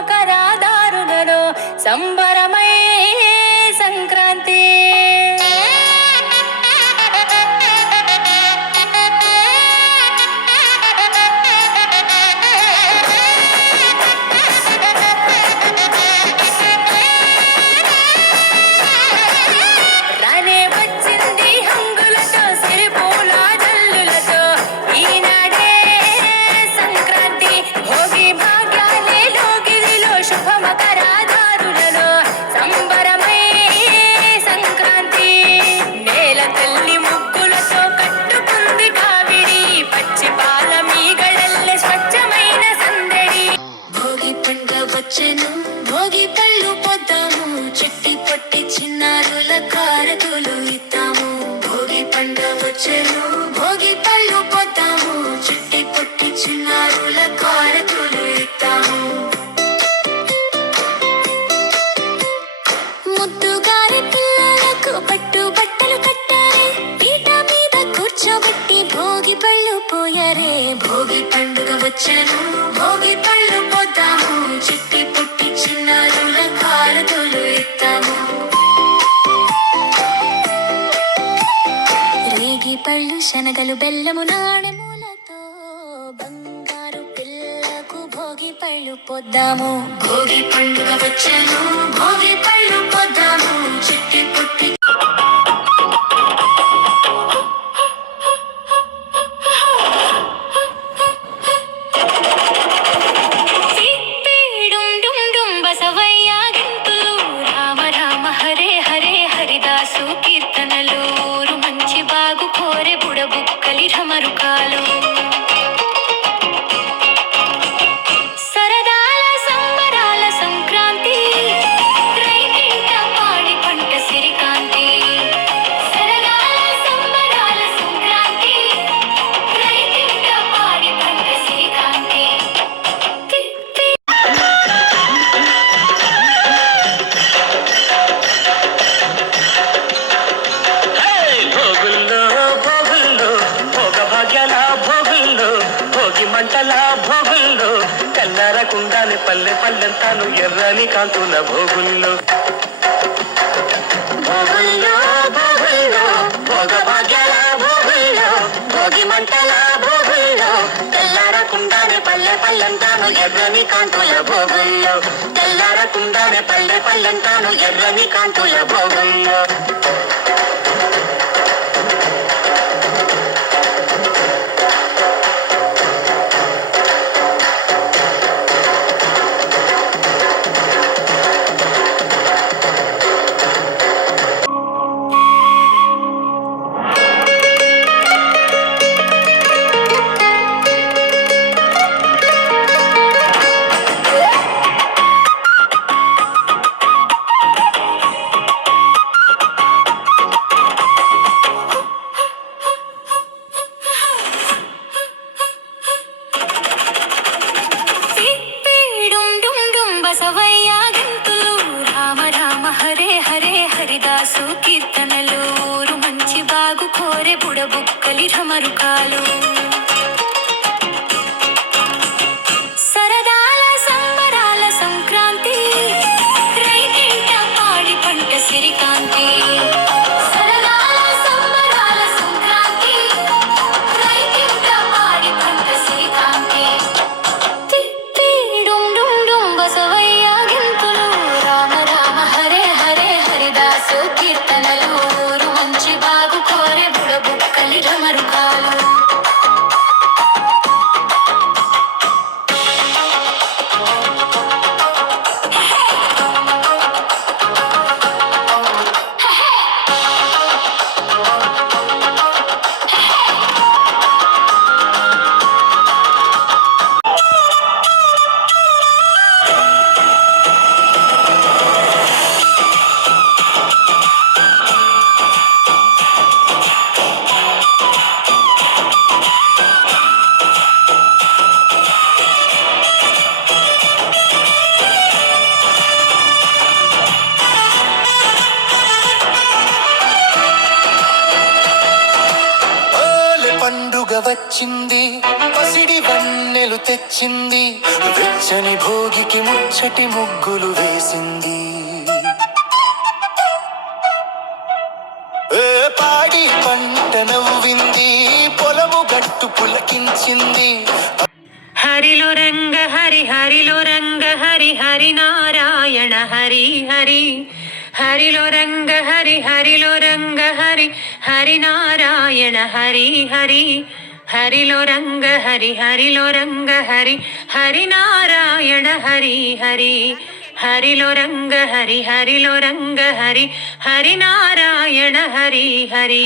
మకరాదారులలో సంబరమై సంక్రాంతి. భోగి పళ్ళు పొద్దాము, చిట్టి పొట్టి చిన్నారుల కారతులు ఇద్దాము. భోగి పండుగ వచ్చెను, భోగి పళ్ళు పొద్దాము, చిట్టి పొట్టి చిన్నారుల కారతులు ఇద్దాము. ముద్దుగారి పిల్లలకు పట్టు బట్టలు కట్టారే, పీట మీద కూర్చోబెట్టి భోగి పళ్ళు పోయారే. భోగి పండుగ వచ్చెను, భోగి పళ్ళు పొద్దాము, చిట్టి పొట్టి చిన్నారుల కారతులు ఇద్దాము. రేగి పళ్ళు శనగలు బెల్లము నాణెములతో బంగారు పిల్లకు భోగి పళ్ళు పొద్దాము. భోగి పండుగ వచ్చెను, భోగి పళ్ళు పొద్దాము, చిట్టి పొట్టి కీర్తనలు మంచి బాగు కోరే బుడబుక్కలి ఢమరుకాలు. సరదాల సంబరాల సంక్రాంతి, రైతింట పాడి పంట సిరికాంతి. సరదాల సంబరాల సంక్రాంతి, రైతింట పాడి పంట సిరికాంతి. మంటల భోగుల్లో కల్లరకుండానే పల్లె పల్లెంతాను ఎర్రని కాంతుల భోగుల్లో. భోగుల్లో భోగుల్లో భోగ భాగ్యాల భోగుల్లో, భోగి మంటల భోగుల్లో తెల్లారకుండానే పల్లె పల్లెంతాను ఎర్రని కాంతుల భోగుల్లో. తెల్లారకుండానే పల్లె పల్లెంతాను ఎర్రని కాంతుల భోగుల్లో. హరిదాసు కీర్తనలు మంచి బాగు కోరే బుడబుక్కలి ఢమరుకాలు. సరదాల సంబరాల సంక్రాంతి, రైతింట పాడి పంట సిరికాంతి. సరదాల సంబరాల సంక్రాంతి, రైతింట పాడి పంట సిరికాంతి. బసవయ్య గింతులు రామ రామ హరే హరే హరిదాసు కీర్తనలు మంచి బాగు కోరే బుడబుక్కలి ఢమరుకాలు. వచ్చింది, పసిడి వన్నెలు తెచ్చింది. వెచ్చని భోగికి ముచ్చటి ముగ్గులు వేసింది. పాడి పంట నవ్వింది, పొలము గట్టు పులకించింది. హరిలో రంగ హరి హరిలో రంగ హరి హరి నారాయణ హరి హరి హరిలో రంగ హరి హరిలో రంగ హరి హరి నారాయణ హరి హరి హరిలో రంగ హరి హరిలో రంగ హరి హరి నారాయణ హరి హరి హరిలో రంగ హరి హరిలో రంగ హరి హరి నారాయణ హరి హరి.